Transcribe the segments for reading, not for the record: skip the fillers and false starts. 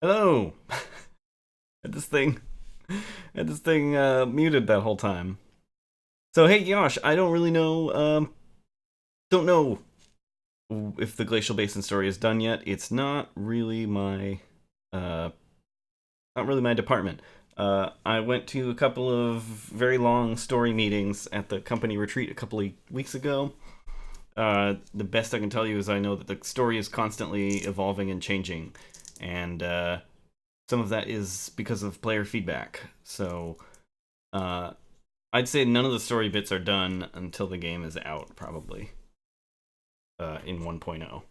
Hello. Had this thing muted that whole time. So hey Yosh, I don't really know don't know if the Glacial Basin story is done yet. It's uh not really my department. I went to a couple of very long story meetings at the company retreat a couple of weeks ago. The best I can tell you is I know that the story is constantly evolving and changing, and some of that is because of player feedback. So uh, I'd say none of the story bits are done until the game is out, probably in 1.0.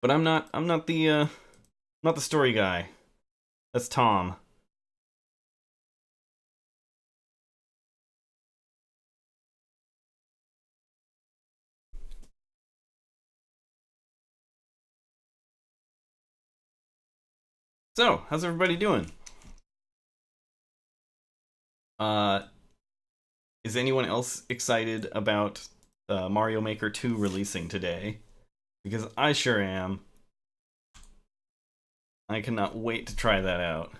But I'm not the story guy. That's Tom. So how's everybody doing? Uh, is anyone else excited about Mario Maker 2 releasing today? Because I sure am. I cannot wait to try that out.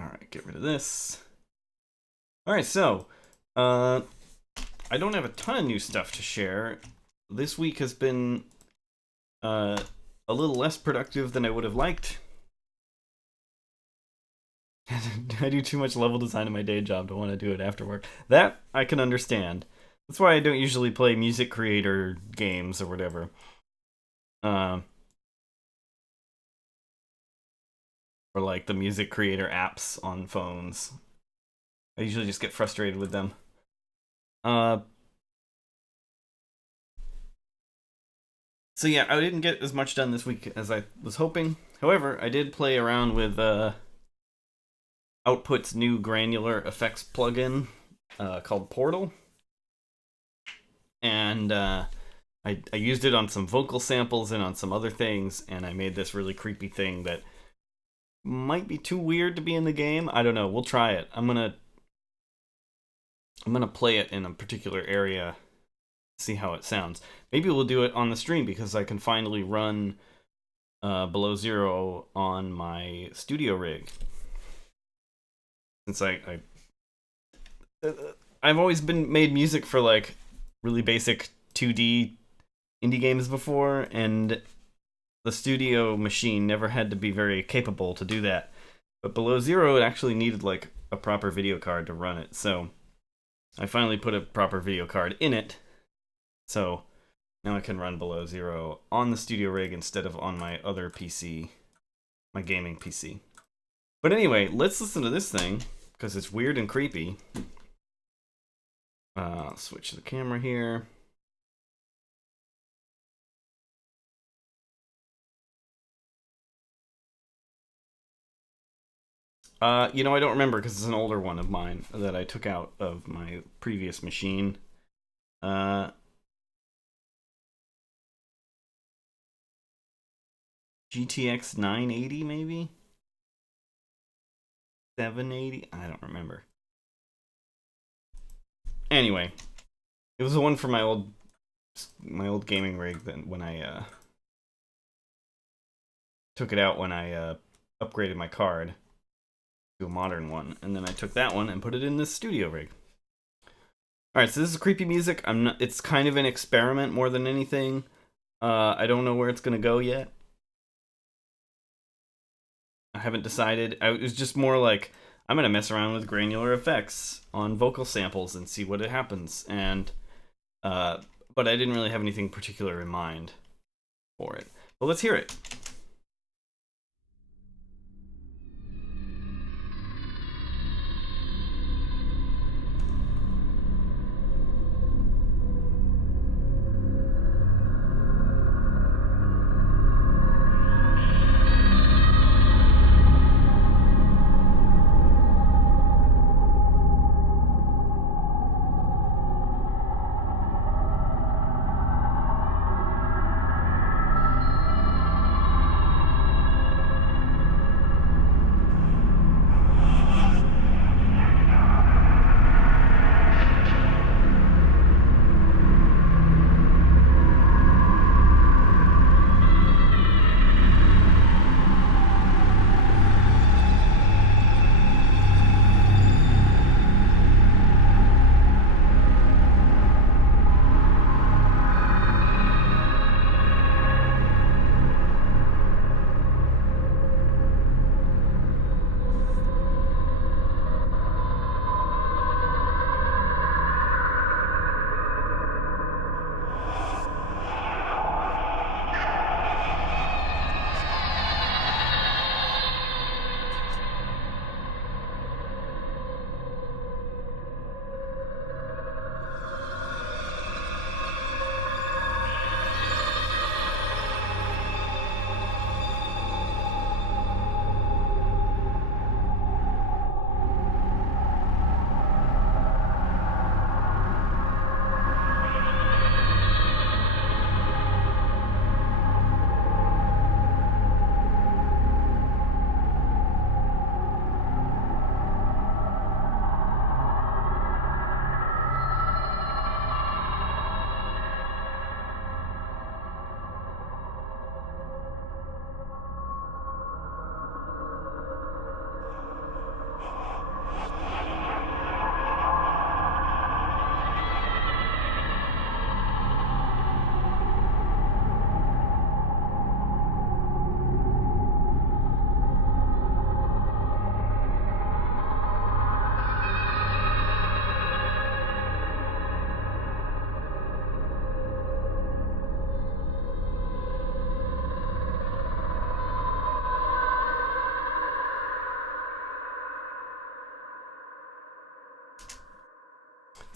Alright, get rid of this. Alright, so, I don't have a ton of new stuff to share. This week has been a little less productive than I would have liked. I do too much level design in my day job to want to do it after work. That I can understand. That's why I don't usually play music creator games or whatever. Uh, or like the music creator apps on phones. I usually just get frustrated with them. Uh, so yeah, I didn't get as much done this week as I was hoping. However, I did play around with Output's new granular effects plugin called Portal, and I used it on some vocal samples and on some other things, and I made this really creepy thing that might be too weird to be in the game. I don't know. We'll try it. I'm gonna play it in a particular area, see how it sounds. Maybe we'll do it on the stream because I can finally run Below Zero on my studio rig. Since I've always been made music for like really basic 2D indie games before, and the studio machine never had to be very capable to do that. But Below Zero, it actually needed like a proper video card to run it. So I finally put a proper video card in it. So now I can run Below Zero on the studio rig instead of on my other PC, my gaming PC. But anyway, let's listen to this thing because it's weird and creepy. I'll switch the camera here. I don't remember because it's an older one of mine that I took out of my previous machine. GTX 980 maybe? 780? I don't remember. Anyway, it was the one for my old gaming rig that when I took it out when I upgraded my card to a modern one, and then I took that one and put it in this studio rig. Alright, so this is creepy music. It's kind of an experiment more than anything. I don't know where it's gonna go yet. I haven't decided. It was just more like, I'm gonna mess around with granular effects on vocal samples and see what happens. And but I didn't really have anything particular in mind for it. Well, let's hear it.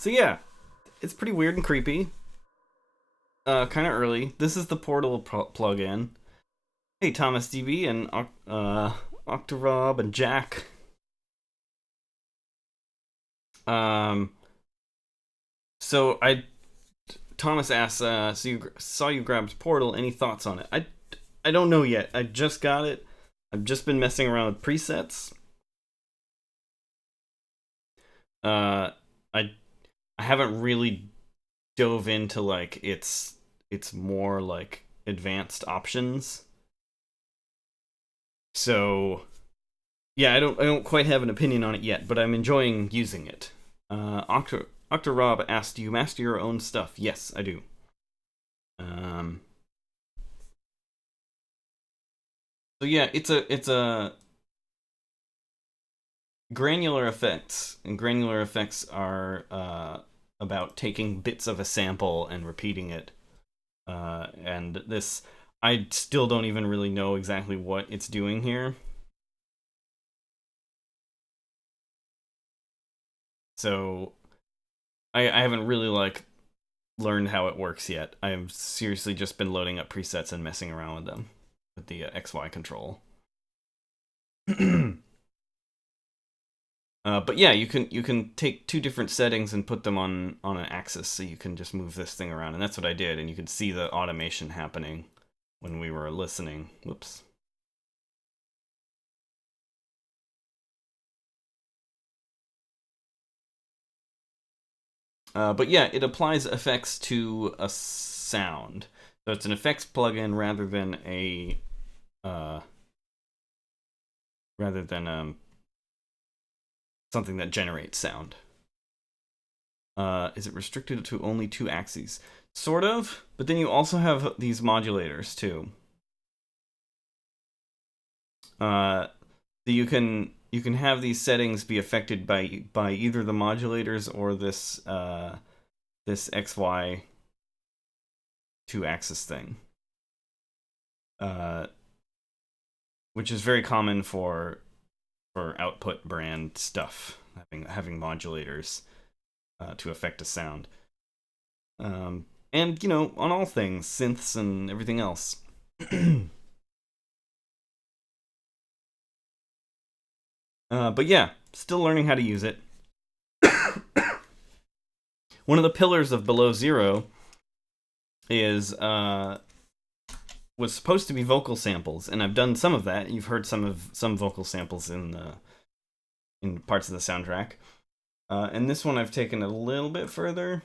So yeah, it's pretty weird and creepy. Kind of early. This is the Portal plugin. Hey, Thomas DB and Octorob and Jack. So Thomas asks, so you saw you grabbed Portal. Any thoughts on it? I don't know yet. I just got it. I've just been messing around with presets. I haven't really dove into like its more like advanced options. So yeah, I don't quite have an opinion on it yet, but I'm enjoying using it. Octorob asked, "Do you master your own stuff?" Yes, I do. So yeah, it's a granular effects, and granular effects are about taking bits of a sample and repeating it. And this, I still don't even really know exactly what it's doing here. So I haven't really like learned how it works yet. I've seriously just been loading up presets and messing around with them with the XY control. But yeah, you can take two different settings and put them on an axis, so you can just move this thing around, and that's what I did. And you could see the automation happening when we were listening. Whoops. But yeah, it applies effects to a sound, so it's an effects plugin rather than a something that generates sound. Is it restricted to only two axes? Sort of, but then you also have these modulators too. So you can have these settings be affected by either the modulators or this this XY two-axis thing, which is very common for output brand stuff, having modulators to affect a sound. And you know, on all things, synths and everything else. But yeah, still learning how to use it. One of the pillars of Below Zero is was supposed to be vocal samples, and I've done some of that. You've heard some vocal samples in parts of the soundtrack. And this one I've taken a little bit further,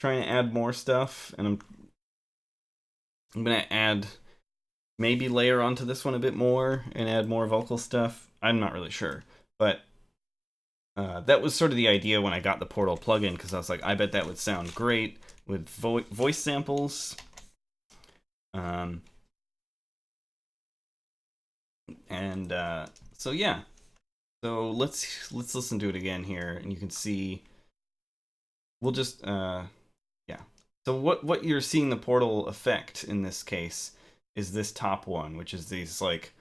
trying to add more stuff, and I'm gonna add, maybe layer onto this one a bit more and add more vocal stuff. I'm not really sure, but that was sort of the idea when I got the Portal plugin, because I was like, I bet that would sound great with voice samples. So yeah, so let's listen to it again here, and you can see. We'll just yeah. So what you're seeing the Portal effect in this case is this top one, which is these like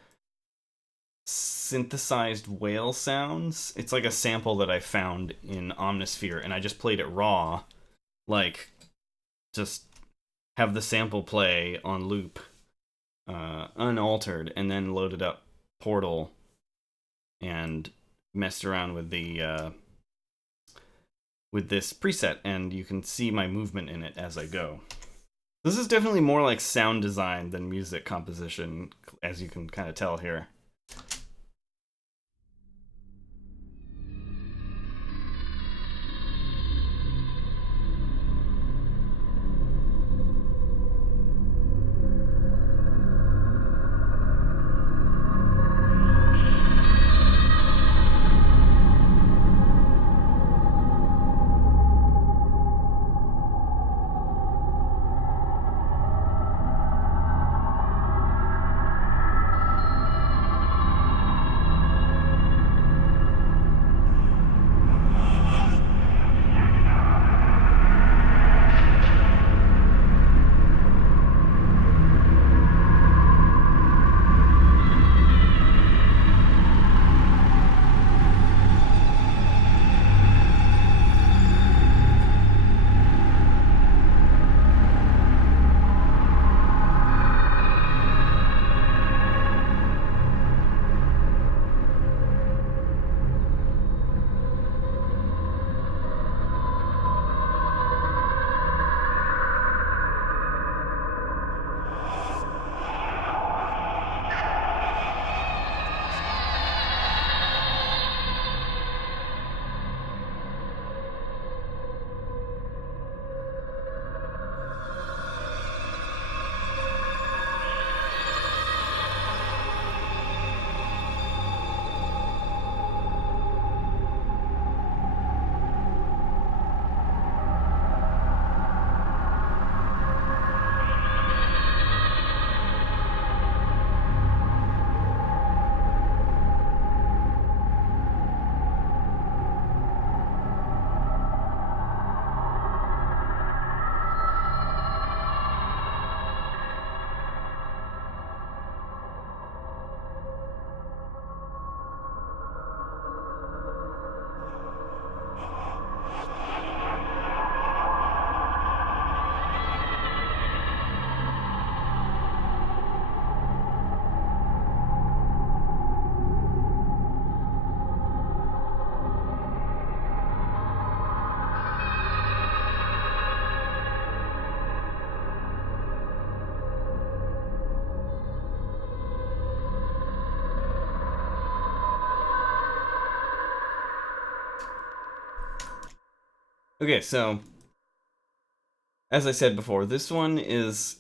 synthesized whale sounds. It's like a sample that I found in Omnisphere, and I just played it raw, like just have the sample play on loop, unaltered, and then loaded up Portal and messed around with the with this preset, and you can see my movement in it as I go. This is definitely more like sound design than music composition, as you can kind of tell here. Okay, so as I said before, this one is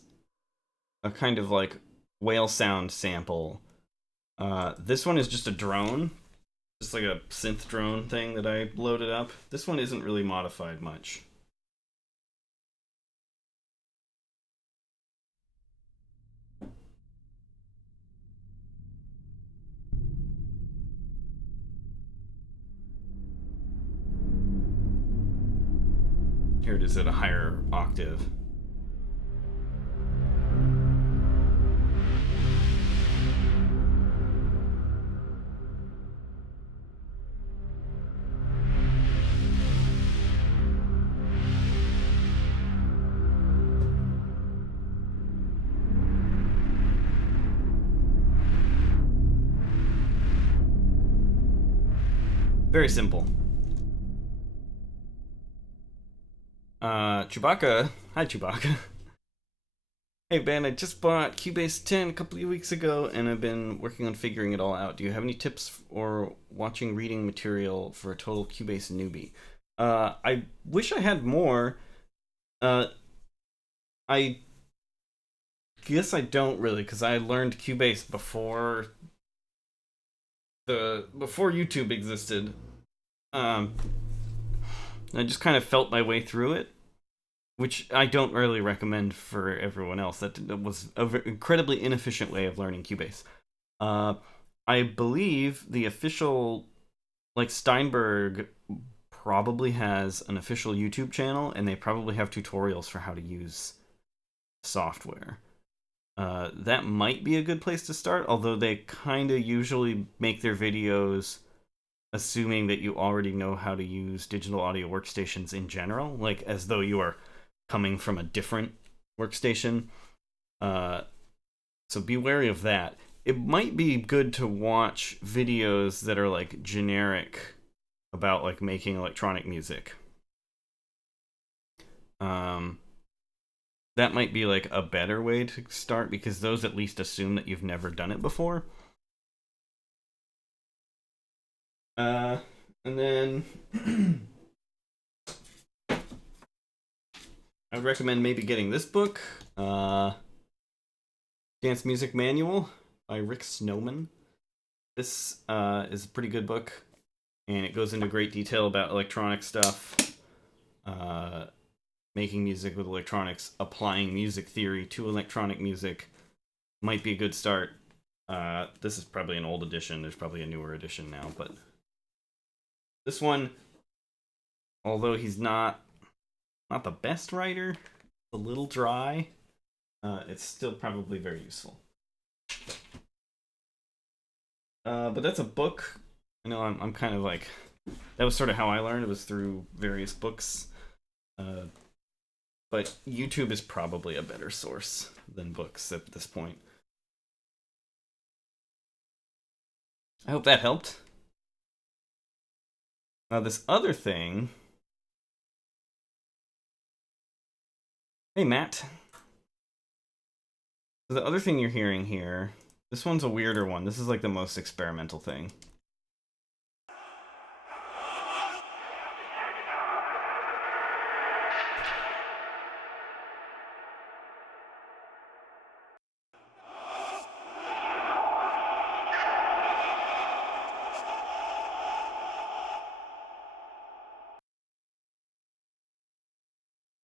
a kind of like whale sound sample. This one is just a drone, just like a synth drone thing that I loaded up. This one isn't really modified much. Here it is at a higher octave. Very simple. Chewbacca. Hi, Chewbacca. Hey, Ben, I just bought Cubase 10 a couple of weeks ago, and I've been working on figuring it all out. Do you have any tips or watching reading material for a total Cubase newbie? I wish I had more. I guess I don't really, because I learned Cubase before YouTube existed. I just kind of felt my way through it, which I don't really recommend for everyone else. That was an incredibly inefficient way of learning Cubase. Uh, I believe the official, like Steinberg, probably has an official YouTube channel, and they probably have tutorials for how to use software. That might be a good place to start, although they kind of usually make their videos assuming that you already know how to use digital audio workstations in general, like as though you are coming from a different workstation. So be wary of that. It might be good to watch videos that are like generic about like making electronic music. That might be like a better way to start, because those at least assume that you've never done it before. And then I would recommend maybe getting this book, Dance Music Manual by Rick Snowman. This is a pretty good book, and it goes into great detail about electronic stuff, making music with electronics, applying music theory to electronic music. Might be a good start. This is probably an old edition. There's probably a newer edition now, but this one, although he's not the best writer, a little dry, it's still probably very useful. But that's a book. I know I'm kind of like, that was sort of how I learned. It was through various books. But YouTube is probably a better source than books at this point. I hope that helped. Now this other thing. Hey, Matt. The other thing you're hearing here, this one's a weirder one. This is like the most experimental thing.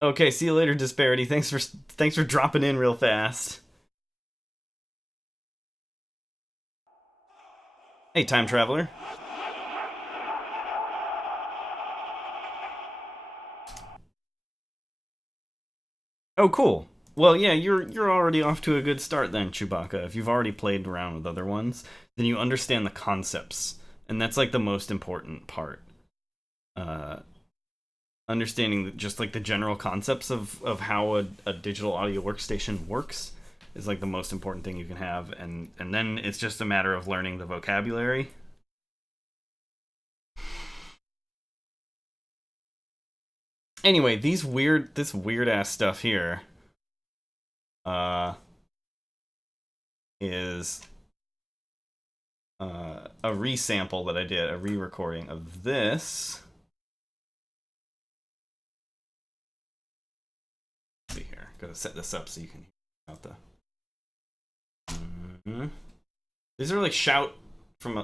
Okay, see you later, Disparity. Thanks for dropping in real fast. Hey, time traveler. Oh, cool. Well, yeah, you're already off to a good start then, Chewbacca. If you've already played around with other ones, then you understand the concepts, and that's like the most important part. Uh, Understanding just like the general concepts of how a digital audio workstation works is like the most important thing you can have, and then it's just a matter of learning the vocabulary. Anyway, this weird ass stuff here is a resample that I did, a re-recording of this. Gotta set this up so you can hear out the. These are like shouts from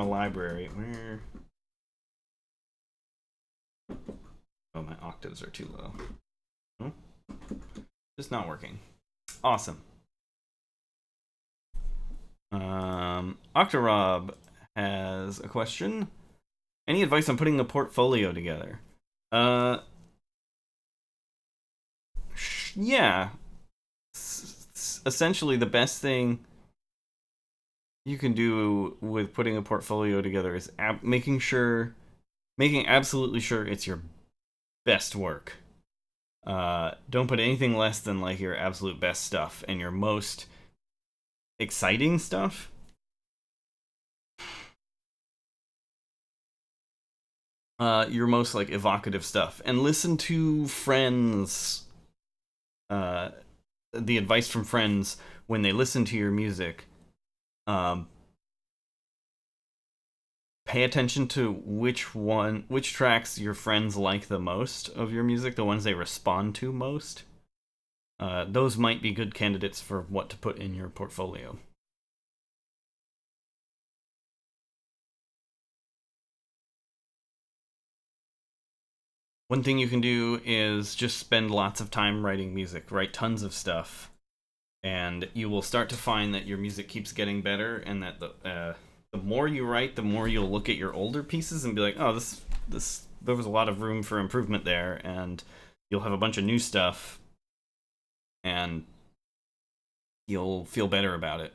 a library. Where? Oh, my octaves are too low. Just not working. Awesome. Octorob has a question. Any advice on putting a portfolio together? Yeah. Essentially, the best thing you can do with putting a portfolio together is making absolutely sure it's your best work. Don't put anything less than like your absolute best stuff and your most exciting stuff. Your most like evocative stuff, and listen to friends. The advice from friends when they listen to your music. Pay attention to which tracks your friends like the most of your music, the ones they respond to most. Those might be good candidates for what to put in your portfolio. One thing you can do is just spend lots of time writing music, write tons of stuff, and you will start to find that your music keeps getting better, and that the more you write, the more you'll look at your older pieces and be like, oh, this there was a lot of room for improvement there, and you'll have a bunch of new stuff, and you'll feel better about it.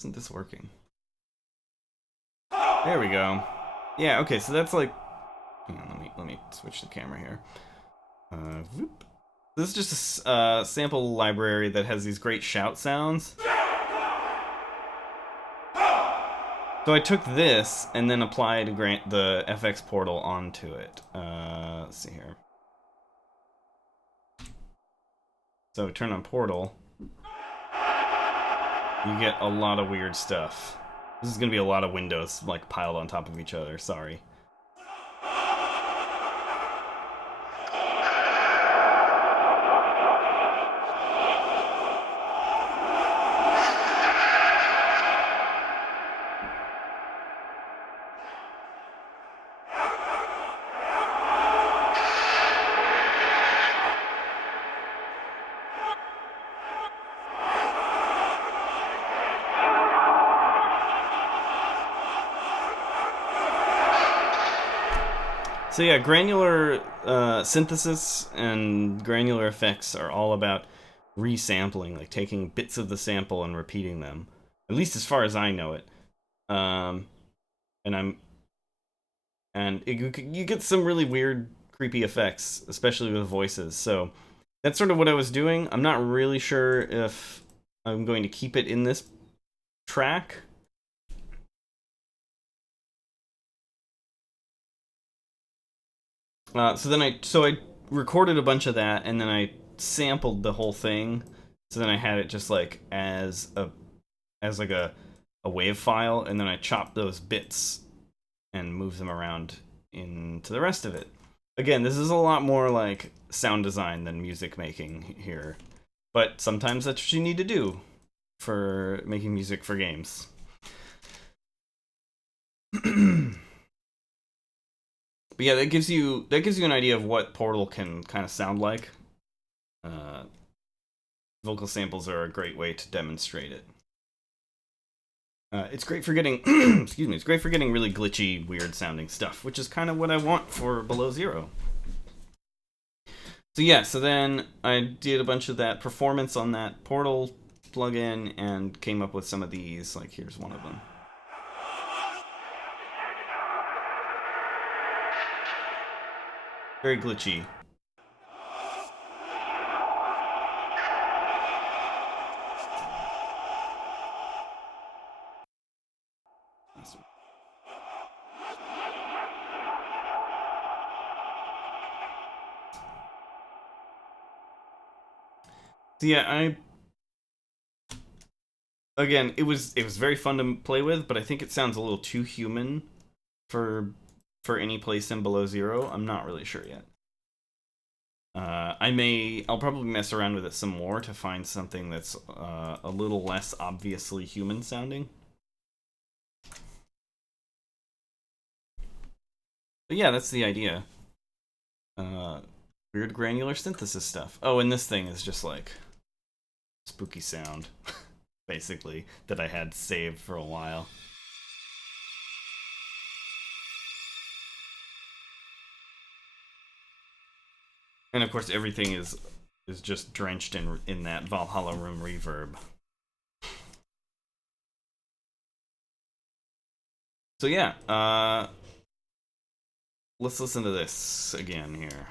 Isn't this working? There we go. Yeah, okay, so that's like... Hang on, let me switch the camera here. Whoop. This is just a sample library that has these great shout sounds. So I took this and then applied the FX portal onto it. Let's see here. So turn on portal. You get a lot of weird stuff. This is gonna be a lot of windows like piled on top of each other. Sorry. So yeah, granular synthesis and granular effects are all about resampling, like taking bits of the sample and repeating them. At least as far as I know it. You get some really weird, creepy effects, especially with voices. So that's sort of what I was doing. I'm not really sure if I'm going to keep it in this track. So I recorded a bunch of that, and then I sampled the whole thing. So then I had it just like as like a wave file, and then I chopped those bits and moved them around into the rest of it. Again, this is a lot more like sound design than music making here, but sometimes that's what you need to do for making music for games. But yeah, that gives you an idea of what Portal can kind of sound like. Vocal samples are a great way to demonstrate it. It's great for getting excuse me. It's great for getting really glitchy, weird sounding stuff, which is kind of what I want for Below Zero. So yeah, so then I did a bunch of that performance on that Portal plugin and came up with some of these. Like here's one of them. Very glitchy. So yeah, again, it was very fun to play with, but I think it sounds a little too human for any place in Below Zero. I'm not really sure yet. I'll probably mess around with it some more to find something that's a little less obviously human sounding. But yeah, that's the idea. Weird granular synthesis stuff. Oh, and this thing is just like spooky sound, basically, that I had saved for a while. And of course, everything is just drenched in that Valhalla Room reverb. So yeah, let's listen to this again here.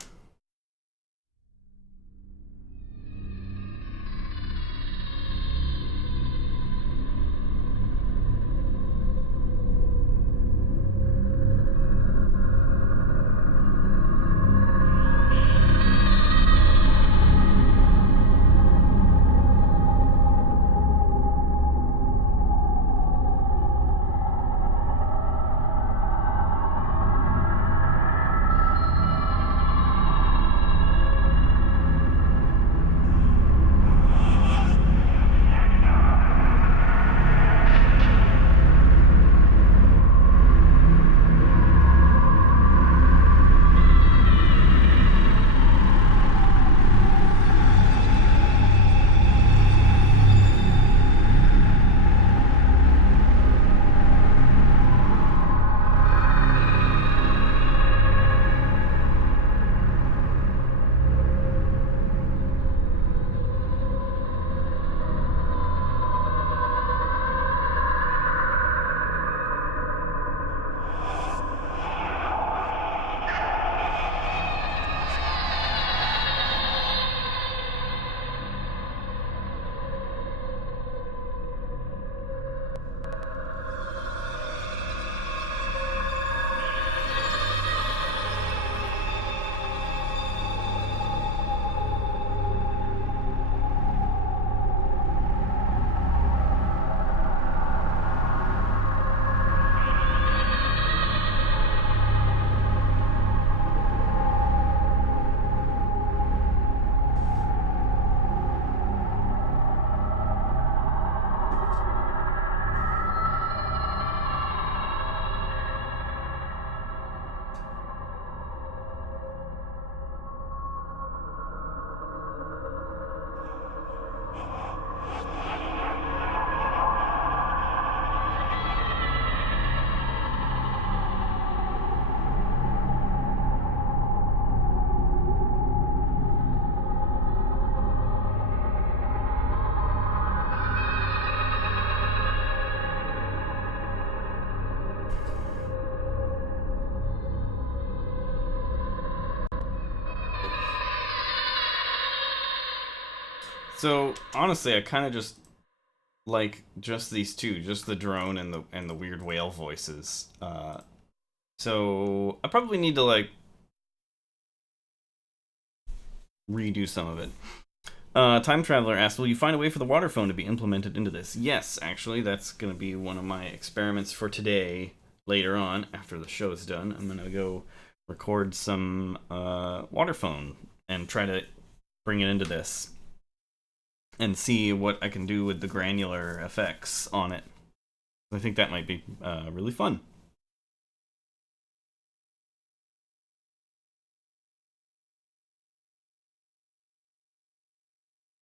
So honestly, I kind of just like just these two, just the drone and the weird whale voices. So I probably need to like redo some of it. Time Traveler asks, will you find a way for the water phone to be implemented into this? Yes, actually, that's going to be one of my experiments for today. Later on, after the show is done, I'm going to go record some water phone and try to bring it into this and see what I can do with the granular effects on it. I think that might be really fun.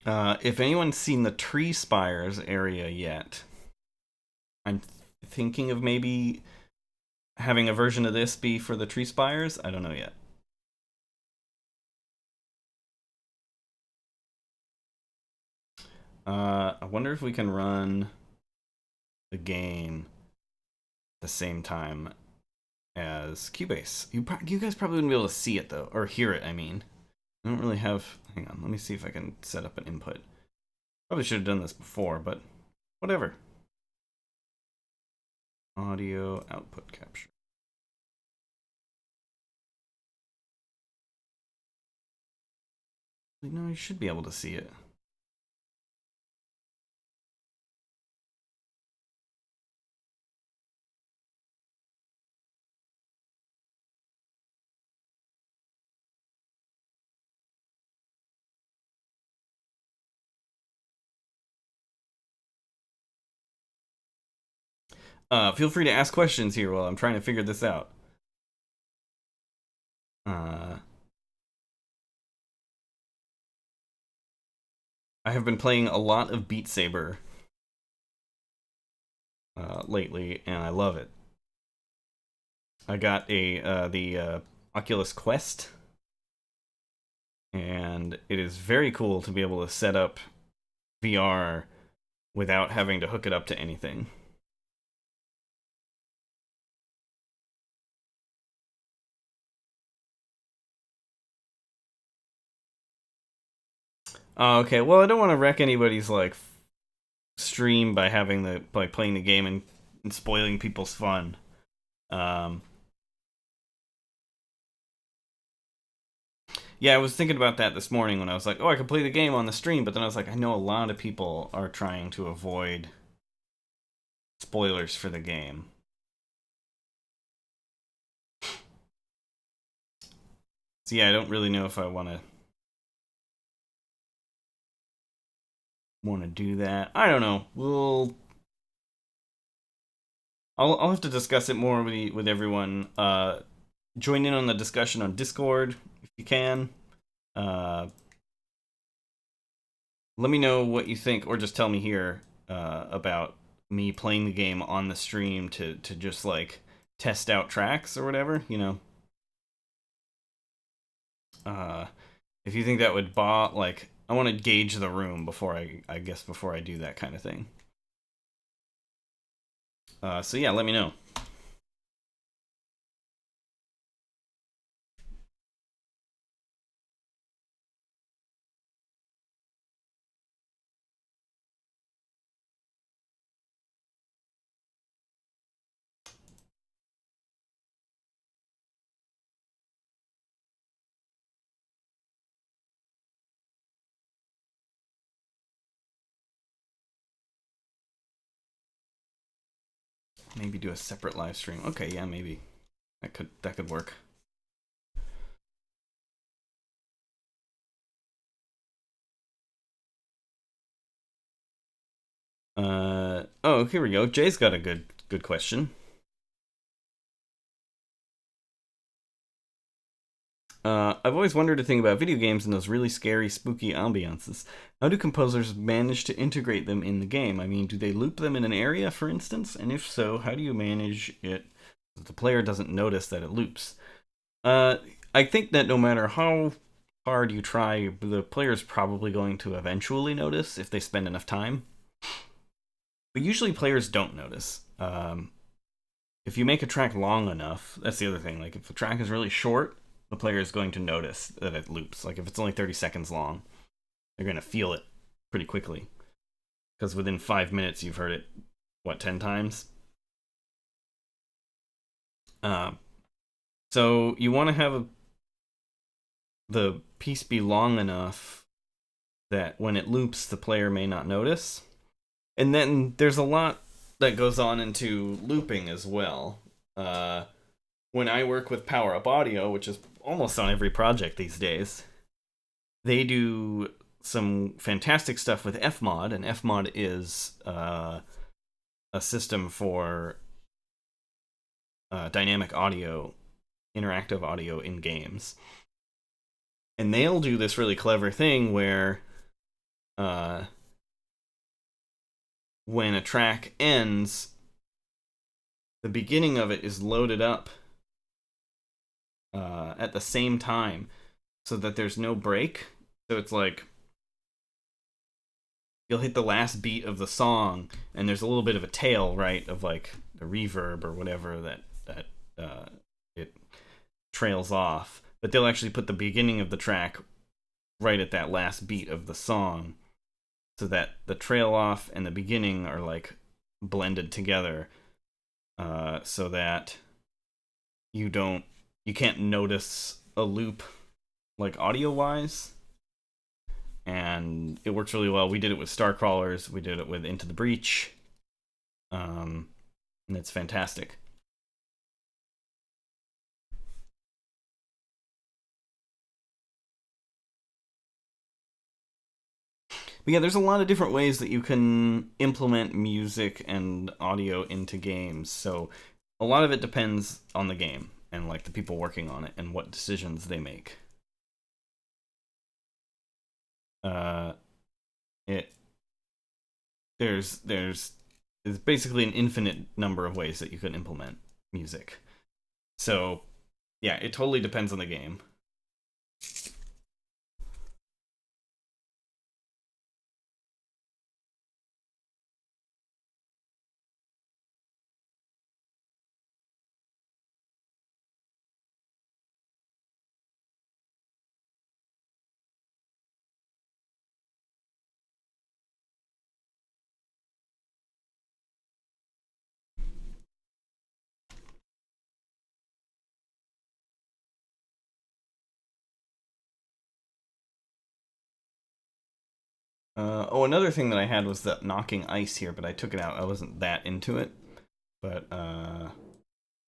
If anyone's seen the Tree Spires area yet, I'm thinking of maybe having a version of this be for the Tree Spires. I don't know yet. I wonder if we can run the game at the same time as Cubase. You guys probably wouldn't be able to see it though, or hear it. I mean, I don't really have. Hang on, let me see if I can set up an input. Probably should have done this before, but whatever. Audio output capture. No, you should be able to see it. Feel free to ask questions here while I'm trying to figure this out. I have been playing a lot of Beat Saber lately, and I love it. I got the Oculus Quest, and it is very cool to be able to set up VR without having to hook it up to anything. Okay, well, I don't want to wreck anybody's like stream by having the by playing the game and spoiling people's fun. Um, yeah, I was thinking about that this morning when I was like, oh, I could play the game on the stream, but then I was like, I know a lot of people are trying to avoid spoilers for the game. So yeah, I don't really know if I want to do that. I don't know. I'll have to discuss it more with everyone. Join in on the discussion on Discord if you can. Uh, Let me know what you think, or just tell me here about me playing the game on the stream to just like test out tracks or whatever. Uh, if you think that would like, I want to gauge the room before I guess before I do that kind of thing. So yeah, let me know. Maybe do a separate live stream. Okay, yeah, maybe that could work. Oh, here we go. Jay's got a good question. I've always wondered a thing about video games and those really scary, spooky ambiances. How do composers manage to integrate them in the game? I mean, do they loop them in an area, for instance? And if so, how do you manage it so that the player doesn't notice that it loops? Uh, I think that no matter how hard you try, the player's probably going to eventually notice if they spend enough time. But usually players don't notice. If you make a track long enough, that's the other thing. Like, if the track is really short, the player is going to notice that it loops. Like, if it's only 30 seconds long, they're going to feel it pretty quickly. Because within 5 minutes, you've heard it, what, 10 times? So you want to have the piece be long enough that when it loops, the player may not notice. And then there's a lot that goes on into looping as well. When I work with Power Up Audio, which is almost on every project these days, they do some fantastic stuff with Fmod, and Fmod is a system for dynamic audio, interactive audio in games. And they'll do this really clever thing where when a track ends, the beginning of it is loaded up at the same time so that there's no break. So it's like you'll hit the last beat of the song and there's a little bit of a tail, right, of like the reverb or whatever that it trails off. But they'll actually put the beginning of the track right at that last beat of the song so that the trail off and the beginning are like blended together, so that you can't notice a loop like audio wise. And it works really well. We did it with Starcrawlers, we did it with Into the Breach, and it's fantastic. But yeah, there's a lot of different ways that you can implement music and audio into games. So a lot of it depends on the game and like the people working on it and what decisions they make. Uh, it there's basically an infinite number of ways that you can implement music. So yeah, it totally depends on the game. Oh, another thing that I had was the knocking ice here, but I took it out. I wasn't that into it. But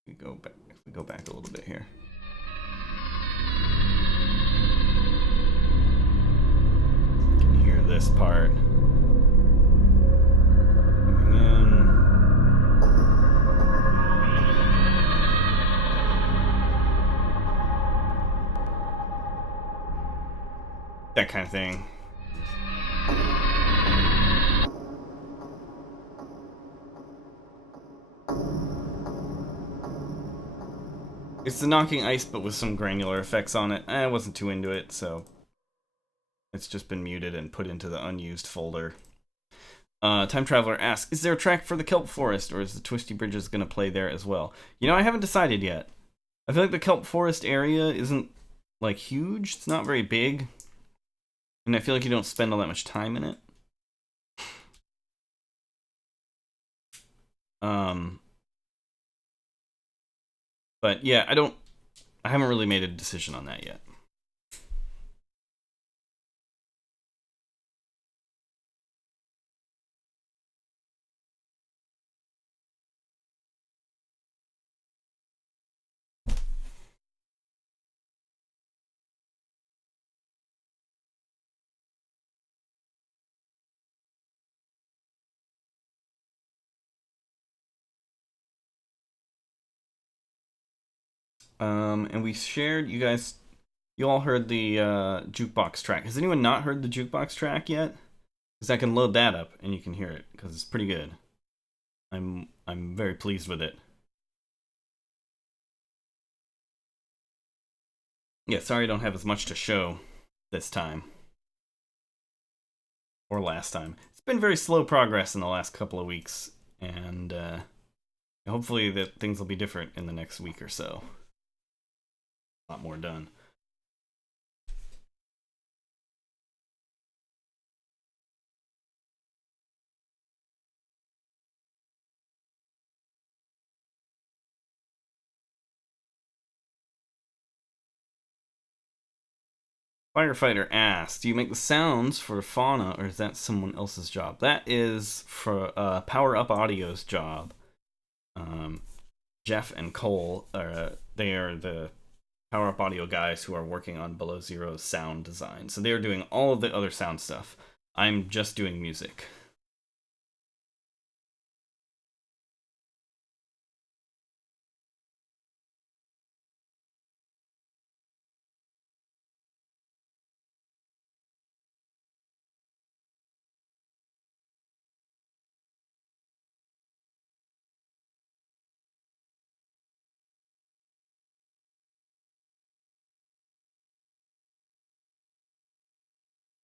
we go back a little bit here. You can hear this part. Coming in. That kind of thing. It's the knocking ice, but with some granular effects on it. I wasn't too into it, so it's just been muted and put into the unused folder. Time Traveler asks, is there a track for the Kelp Forest, or is the Twisty Bridges going to play there as well? You know, I haven't decided yet. I feel like the Kelp Forest area isn't, like, huge. It's not very big. And I feel like you don't spend all that much time in it. But yeah, I haven't really made a decision on that yet. And we shared, you all heard the jukebox track. Has anyone not heard the jukebox track yet? Because I can load that up and you can hear it, because it's pretty good. I'm very pleased with it. Yeah, sorry I don't have as much to show this time. Or last time. It's been very slow progress in the last couple of weeks, and hopefully that things will be different in the next week or so. A lot more done. Firefighter asks, do you make the sounds for fauna, or is that someone else's job? That is for Power Up Audio's job. Jeff and Cole, they are the Power Up Audio guys who are working on Below Zero's sound design. So they are doing all of the other sound stuff. I'm just doing music.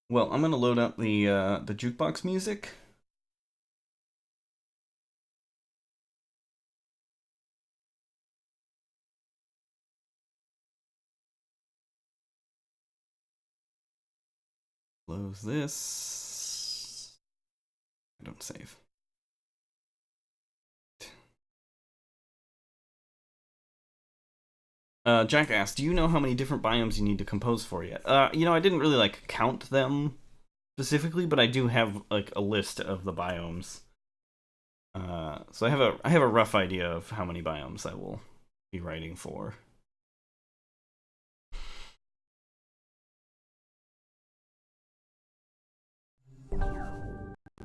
Well, I'm gonna load up the jukebox music. Close this. I don't save. Jack asked, do you know how many different biomes you need to compose for yet? You know, I didn't really like count them specifically, but I do have like a list of the biomes. So I have a rough idea of how many biomes I will be writing for.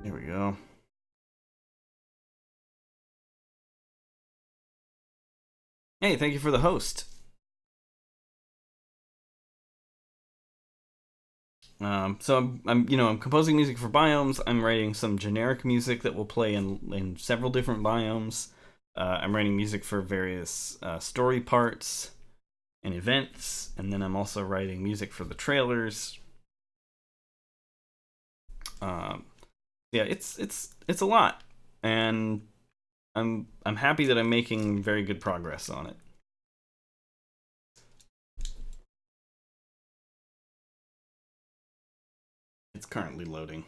There we go. Hey, thank you for the host. So I'm composing music for biomes. I'm writing some generic music that will play in several different biomes. I'm writing music for various story parts and events, and then I'm also writing music for the trailers. Yeah, it's a lot, and I'm happy that I'm making very good progress on it. It's currently loading.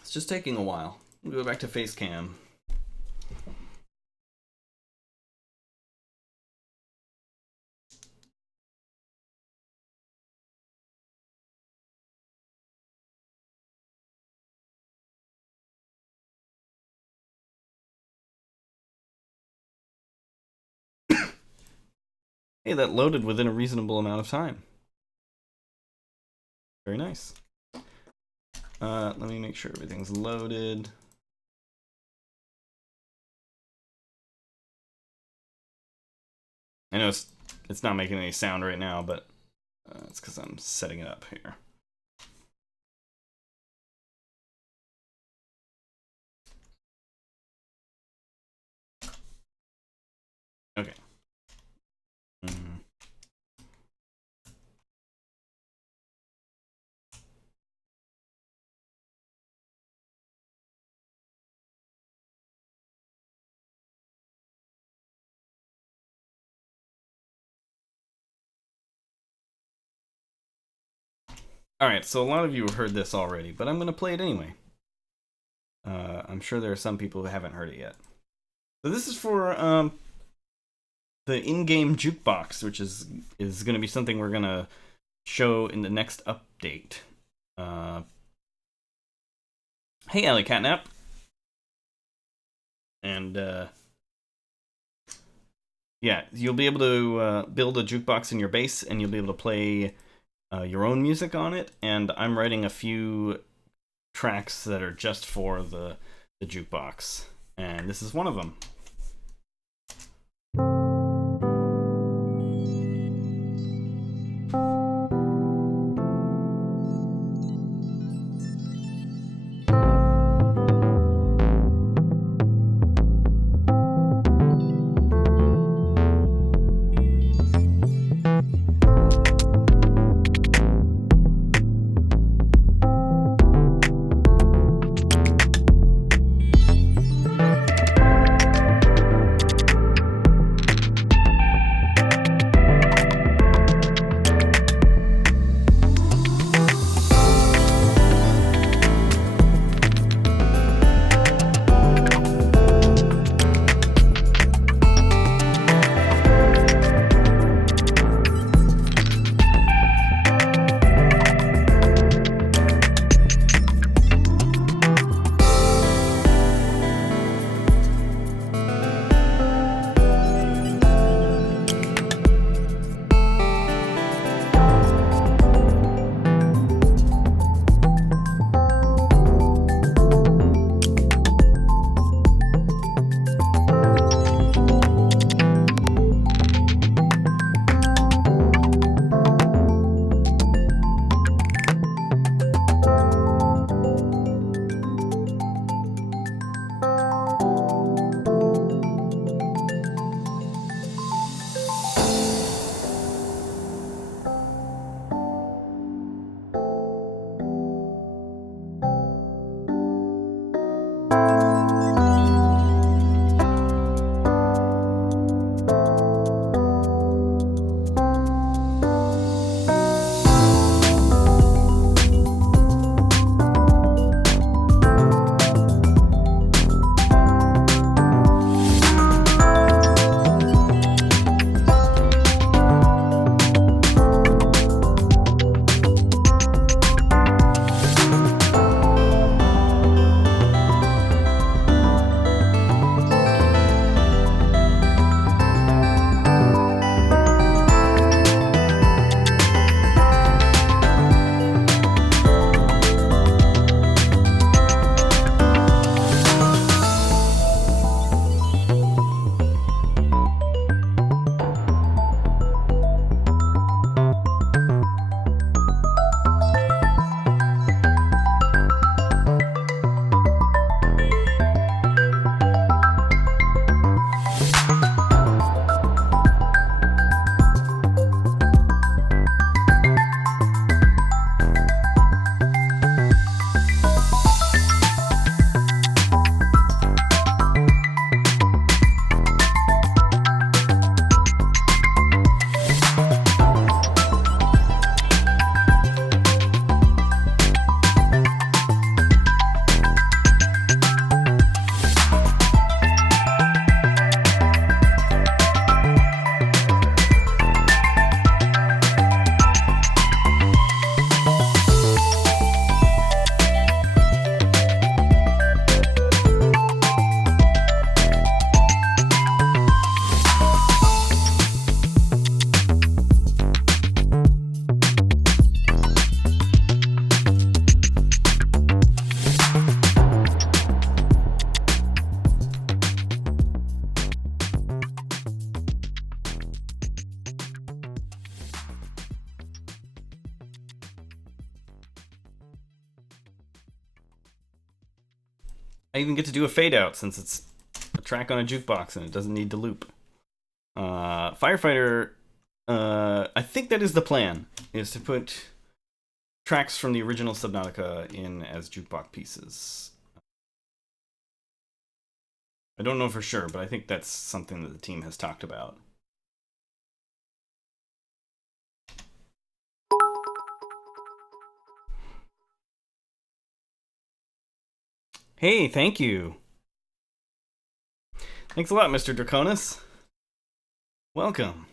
It's just taking a while. We'll go back to Facecam. Hey, that loaded within a reasonable amount of time. Very nice. Let me make sure everything's loaded. I know it's not making any sound right now, but it's because I'm setting it up here. Okay. Alright, so a lot of you have heard this already, but I'm going to play it anyway. I'm sure there are some people who haven't heard it yet. So this is for the in-game jukebox, which is going to be something we're going to show in the next update. Hey, Alley Catnap. And yeah, you'll be able to build a jukebox in your base, and you'll be able to play your own music on it. And I'm writing a few tracks that are just for the jukebox, and this is one of them. I even get to do a fade out since it's a track on a jukebox and it doesn't need to loop. Firefighter, I think that is the plan, is to put tracks from the original Subnautica in as jukebox pieces. I don't know for sure, but I think that's something that the team has talked about. Hey, thank you. Thanks a lot, Mr. Draconis. Welcome.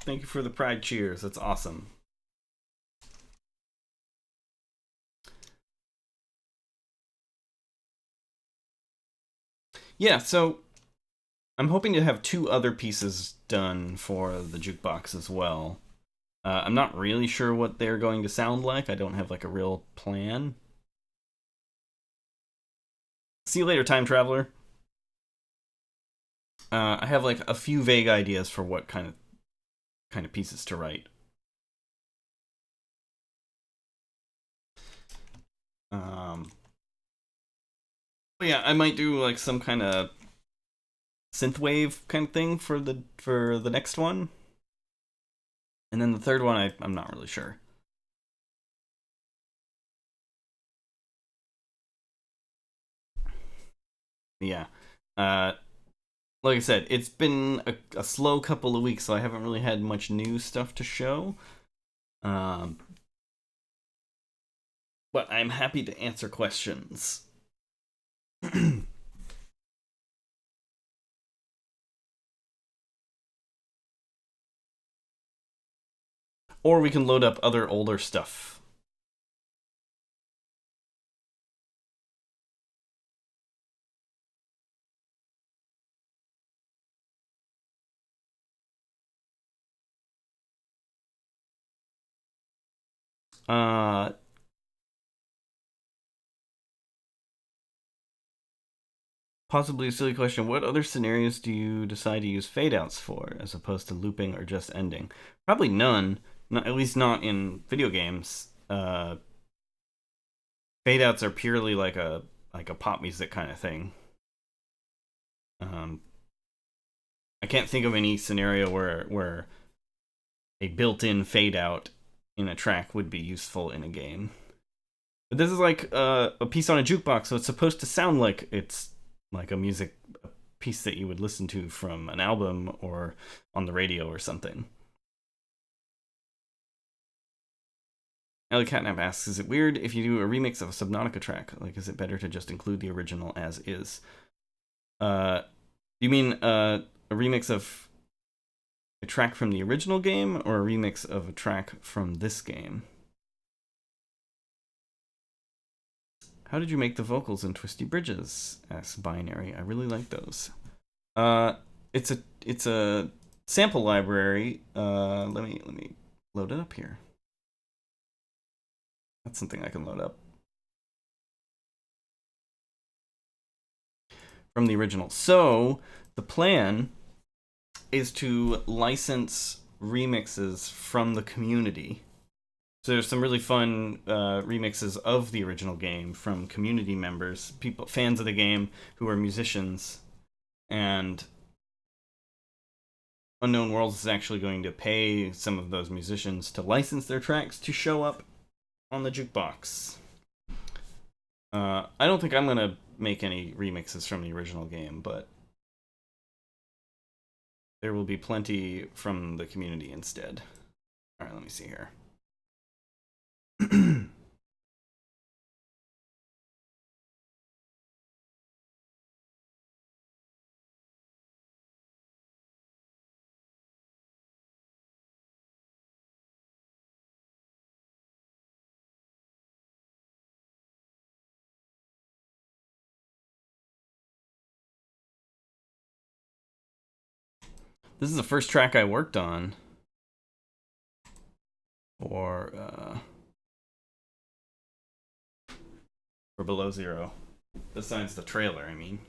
Thank you for the pride cheers. That's awesome. Yeah, so I'm hoping to have 2 other pieces done for the jukebox as well. I'm not really sure what they're going to sound like. I don't have like a real plan. See you later, time traveler. I have like a few vague ideas for what kind of pieces to write. But yeah, I might do like some kind of synthwave kind of thing for the next one, and then the third one I'm not really sure. Yeah, like I said, it's been a slow couple of weeks, so I haven't really had much new stuff to show. But I'm happy to answer questions. Or we can load up other older stuff. Possibly a silly question. What other scenarios do you decide to use fade outs for, as opposed to looping or just ending? Probably none. Not, at least not in video games. Fade outs are purely like a pop music kind of thing. I can't think of any scenario where a built-in fade out in a track would be useful in a game. But this is like a piece on a jukebox, so it's supposed to sound like it's like a piece that you would listen to from an album or on the radio or something. Ellie Catnap asks, is it weird if you do a remix of a Subnautica track? Like, is it better to just include the original as is? You mean a remix of a track from the original game, or a remix of a track from this game? How did you make the vocals in Twisty Bridges? Asks Binary. I really like those. It's a sample library. Let me load it up here. That's something I can load up from the original. So the plan is to license remixes from the community. So there's some really fun remixes of the original game from community members, people, fans of the game who are musicians, and Unknown Worlds is actually going to pay some of those musicians to license their tracks to show up on the jukebox. I don't think I'm gonna make any remixes from the original game, but there will be plenty from the community instead. All right, let me see here. This is the first track I worked on for or below zero. Besides the trailer, I mean.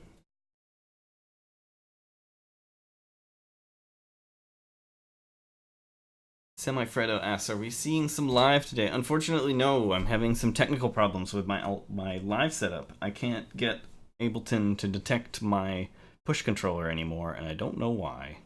Semifredo asks, "Are we seeing some live today?" Unfortunately, no. I'm having some technical problems with my live setup. I can't get Ableton to detect my push controller anymore, and I don't know why.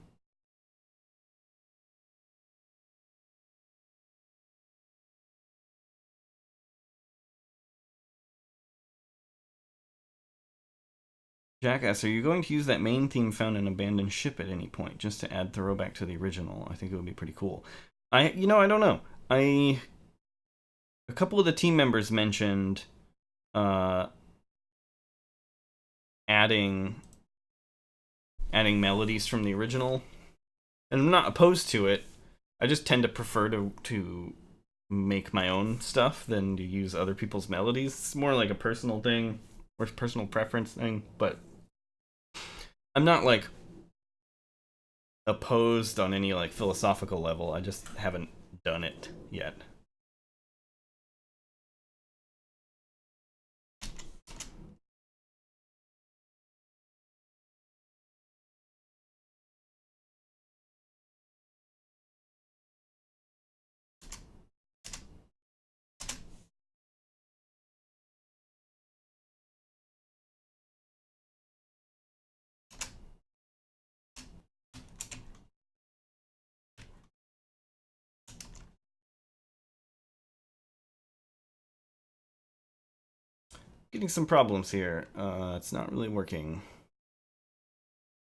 Jackass, are you going to use that main theme found in Abandoned Ship at any point, just to add throwback to the original? I think it would be pretty cool. I don't know. A couple of the team members mentioned adding melodies from the original, and I'm not opposed to it. I just tend to prefer to make my own stuff than to use other people's melodies. It's more like a personal thing or personal preference thing, but I'm not like opposed on any like philosophical level. I just haven't done it yet. Getting some problems here. It's not really working.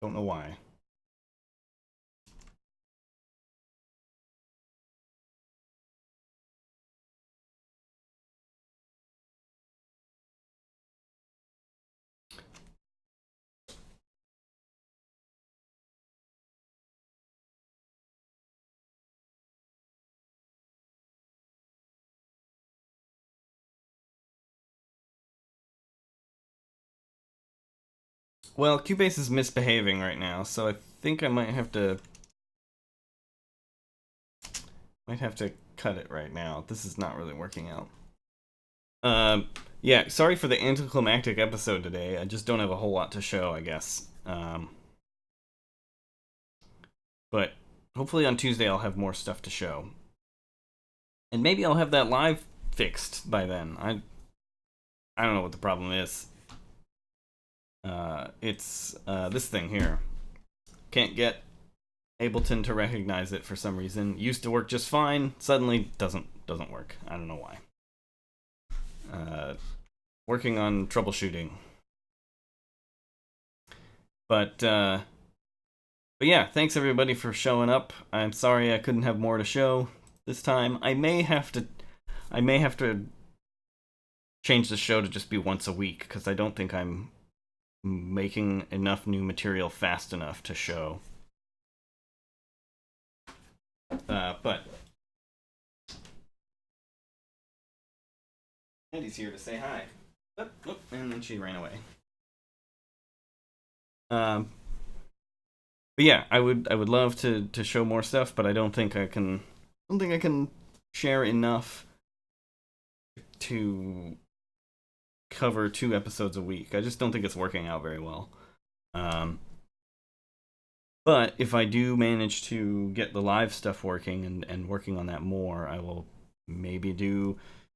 Don't know why. Well, Cubase is misbehaving right now, so I think I might have to cut it right now. This is not really working out. Yeah, sorry for the anticlimactic episode today. I just don't have a whole lot to show, I guess. But hopefully on Tuesday I'll have more stuff to show. And maybe I'll have that live fixed by then. I don't know what the problem is. It's this thing here. Can't get Ableton to recognize it for some reason. Used to work just fine. Suddenly doesn't work. I don't know why. Working on troubleshooting. But yeah, thanks everybody for showing up. I'm sorry I couldn't have more to show this time. I may have to change the show to just be once a week, because I don't think I'm making enough new material fast enough to show. But Andy's here to say hi. Oh, and then she ran away. But yeah, I would love to show more stuff, but I don't think I can share enough to cover 2 episodes a week. I just don't think it's working out very well. But if I do manage to get the live stuff working and working on that more, I will maybe be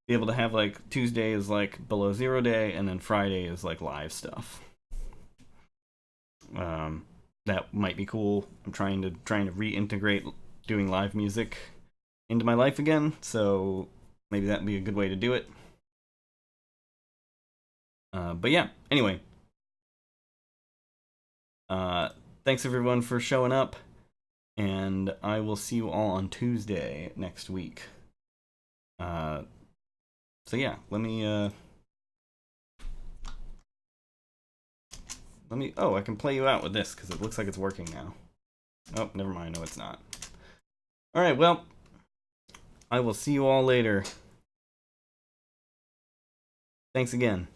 able to have like Tuesday is like below zero day, and then Friday is like live stuff. That might be cool. I'm trying to reintegrate doing live music into my life again, so maybe that'd be a good way to do it. But yeah, anyway. Thanks everyone for showing up, and I will see you all on Tuesday next week. So yeah, let me oh, I can play you out with this because it looks like it's working now. Oh, never mind. No, it's not. All right, well, I will see you all later. Thanks again.